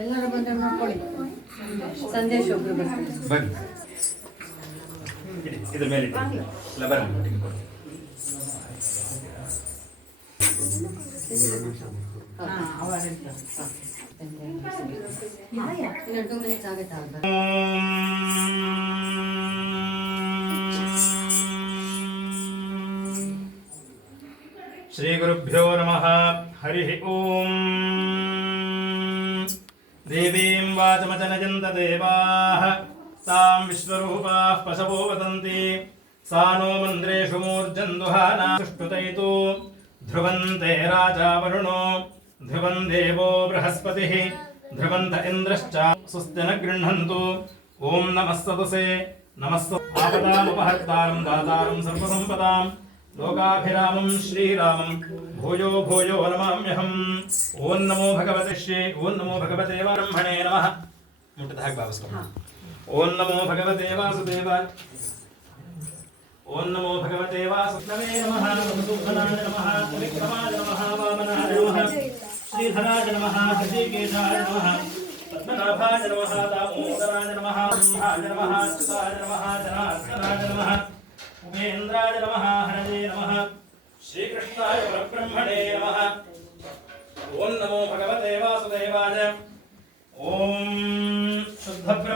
ಎಲ್ಲರೂ ಬಂದ್ರೆ ನೋಡ್ಕೊಳ್ಳಿ. ಸಂದೇಶ ಒಬ್ರು ಬರ್ತಾರೆ. ಬನ್ನಿ ಇದ್ರ ಮೇಲೆ ಇಲ್ಲ ಬನ್ನಿ. ಶ್ರೀ ಗುರುಭ್ಯೋ ನಮಃ. ಹರಿ ಓಂ. ದೇವೀಂ ವಾಚಮಚನಯಂತ ದೇವಾಃ ತಾಂ ವಿಶ್ವರೂಪಾಃ ಪಶವೋ ವದಂತಿ ಸಾ नो ಮಂದ್ರೇಷು ಮೂರ್ಜನ್ದುಹಾನಾ ಸುಷ್ಟುತೈತು ಧ್ರುವಂತೆ ರಾಜಾ ವರುಣೋ ಧ್ರುವಂ ದೇವೋ ಬೃಹಸ್ಪತಿಃ ಧ್ರುವಂತ ಇಂದ್ರಶ್ಚ ಸ್ವಸ್ತಿನ ಗೃಹ್ಣಂತು. ಓಂ ನಮಃ ಸದಸೇ ನಮಃ ಆಪದಾಮಪಹರ್ತಾರಂ ದಾತಾರಂ ಸರ್ವಸಂಪದಾಂ ಲೋಕಾಭಿರಾಮಂ ಶ್ರೀರಾಮಂ ಭೂಯೋ ಭೂಯೋ ನಮಾಮ್ಯಹಂ. ಓಂ ನಮೋ ಭಗವತೆ ಶ್ರೀ ಓಂ ನಮೋ ಭಗವತೆ ಬ್ರಹ್ಮಣೇ ನಮಃ. ಮುಟ್ಟದ ಹಾಗೆ ಭಾವಿಸ್ಕೊಂಡು ಓಂ ನಮೋ ಭಗವತೆ ವಾಸುದೇವಾಯ. ಓಂ ನಮೋ ಭಗವತೆ ವಾಸುದೇವೇ ನಮಃ. ಮಧುಸೂದನಾಯ ನಮಃ. ತ್ರಿವಿಕ್ರಮಾಯ ನಮಃ. ವಾಮನಾಯ ನಮಃ. ಶ್ರೀಧರಾಯ ನಮಃ. ಹೃಷಿಕೇಶಾಯ ನಮಃ. ಪದ್ಮನಾಭಾಯ ನಮಃ. ದಾಮೋದರಾಯ ನಮಃ. ಬ್ರಹ್ಮಾಯ ನಮಃ. ಅಚ್ಯುತಾಯ ನಮಃ. ಜನಾರ್ದನಾಯ ನಮಃ. ಉಮೇಂದ್ರಾಯ ನಮಃ. ಹರಯೇ ನಮಃ. ಶ್ರೀಕೃಷ್ಣಾಯ ಪರಬ್ರಹ್ಮಣೇ ನಮಃ. ಓಂ ನಮೋ ಭಗವತೆ ವಾಸುದೇವಾಯ. ಓಂ ಶುದ್ಧ ಬ್ರಹ್ಮ